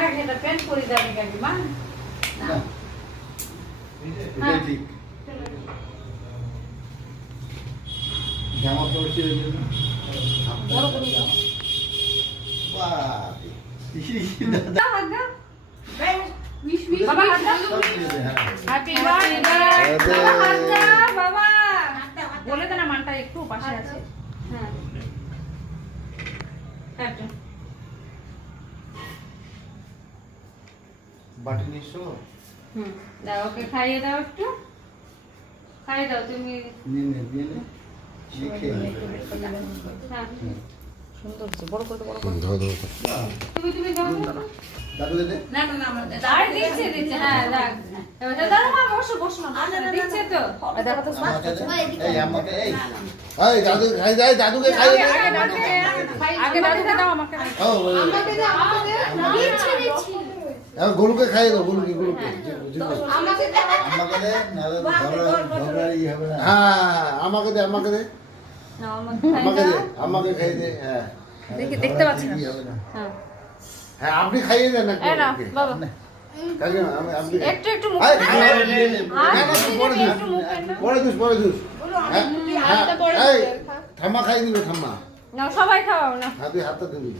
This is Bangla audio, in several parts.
কাকে এটা প্যান্ট পরে যাবে কাকিমা না এটা ঠিক জামা পড়ছে বড় করে বাহ দাদা হাত দাও উইশ উইশ বাবা হাত দাও হ্যাপি বার্থডে হাত দাও বাবা বলে দে না মানটা একটু পাশে আছে হ্যাঁ কাটো বাটি নিছো দাও ওকে খাইয়ে দাও একটু খাইয়ে দাও তুমি নিয়ে লিখে হ্যাঁ সুন্দর হচ্ছে, বড় করে বড় করে ধর তুমি দাও দাদু দে না না না আমার দাঁড় দিচ্ছে হ্যাঁ দাঁড় এবার দাঁড়া মা বসো বসো না দিচ্ছে তো দেখো তো এই আমাকে এই দাদু খাই যায় দাদুকে খাইয়ে দে আগে দাদুকে দাও আমাকে ও আমাকে দে দিচ্ছি গরুকে খাইয়ে দাও গরুকে আমাকে দে আমাকে দে নালে ঝগড়া ই হবে না হ্যাঁ আমাকে দে না আমাকে আমাকে দে আমাকে খাইয়ে দে হ্যাঁ দেখি দেখতে পাচ্ছি না হ্যাঁ হ্যাঁ আপনি খাইয়ে দেন না এই নাও, বাবা। কাকিমা আমি আপনি একটু একটু মুখ আরে না পরে দুস এই থাম্মা খাই দিবে থাম্মা নাও সবাই খাওয়াও না হাতে হাতটা দিবি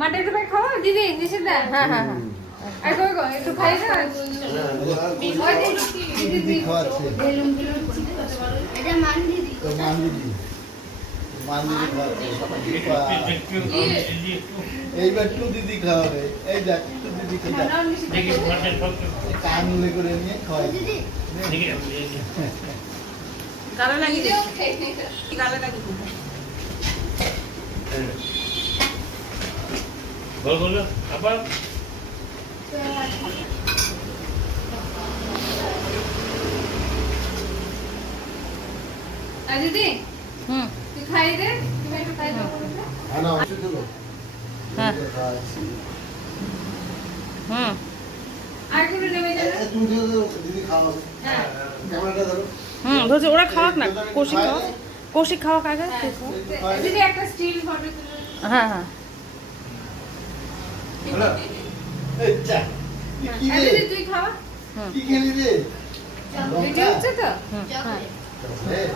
মাটা একটু ভাই খাওয়া দিদি দিছে দা হ্যাঁ হ্যাঁ হ্যাঁ একটু খাই দাও দিদি খাওয়াচ্ছে এটা মান দিদি তো মান দিদি খাওয়াচ্ছে এইবার টু দিদি খাওয়াবে এই দেখ টু দিদি খাওয়াবে কান উলে করে নিয়ে খাওয়াবে গালে লাগিয়ে দে গালে লাগিয়ে দে বলো আবার দিদি হুম তুই খাই দে তুমি একটু খাই দাও হ্যাঁ না অবশ্যই দেবো হ্যাঁ। খাওয়াচ্ছি হুম আর একটু নেমে যাবে তুমি দিদি খাওয়াবে হ্যাঁ ক্যামেরাটা ধরো হুম ধরছি ওরা খাওয়াক না কৌশিক খাওয়াক আগে দিদি একটা স্টিল ফটো তুলে হ্যাঁ হ্যাঁ এই চা কি রে দিদি তুই খাওয়া কি খেলি রে ভিডিও হচ্ছে তো হুম হ্যাঁ এই,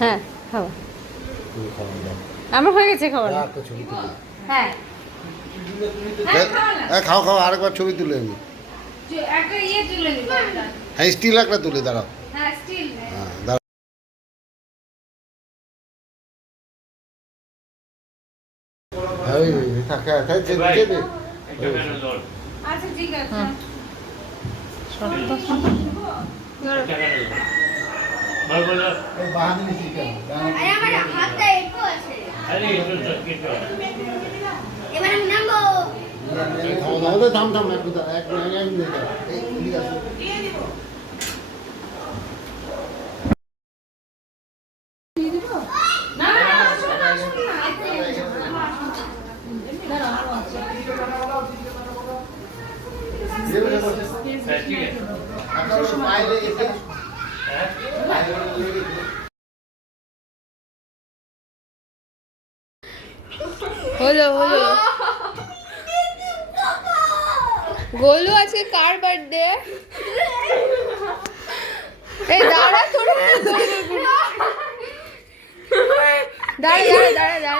হ্যাঁ খাওয়া তুমি খাওয়া দাও। আমার হয়ে গেছে খাওয়া আর একটা ছবি তুলে হ্যাঁ হ্যাঁ খাওয়া না হ্যাঁ খাও খাও আরেকবার ছবি তুলে আমি একটা ইয়ে তুলে নিবা হ্যাঁ স্টিল একটা তুলে দাঁড়াও হ্যাঁ স্টিল হ্যাঁ দাঁড়াও হ্যাঁ ওই থাক হ্যাঁ দে আচ্ছা ঠিক আছে বলো এই বাহানি নিছি কেন আরে আমার হাতটা একটু আছে আরে এবার আমি নামবো খাওয়া দাওয়া তো থাম থাম একটু দাঁড়া এক মিনিট দাঁড়া এই এদিকে আসো না না আসুন না আসুন না ঠিক আছে আপনার পায়ে লেগেছে হলো হলো গোলু আছে কার বার্থডে এই দাঁড়া তোর দাঁড়া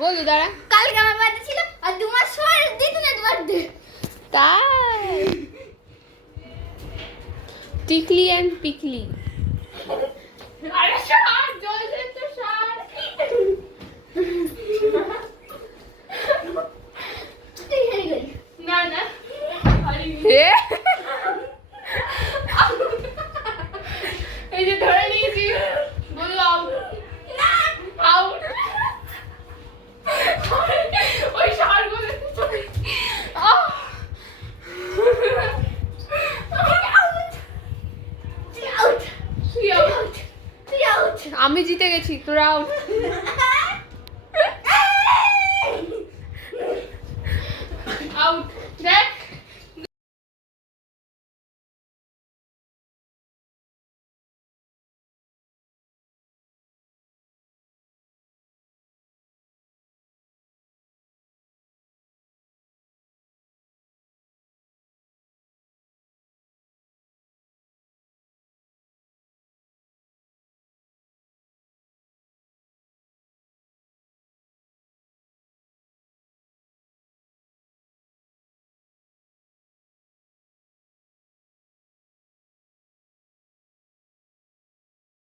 গোলু দাঁড়া কালকে আমার বার্থডে ছিল আর 2 মাস পর দিদুনের বার্থডে তাই টিকলি অ্যান্ড পিকলি আরে শার জল দেন তো শার না না এ এই যে ধরে নিয়েছি বলো আউট না আউট ওই শার গুলো আমি জিতে গেছি তোরা আউট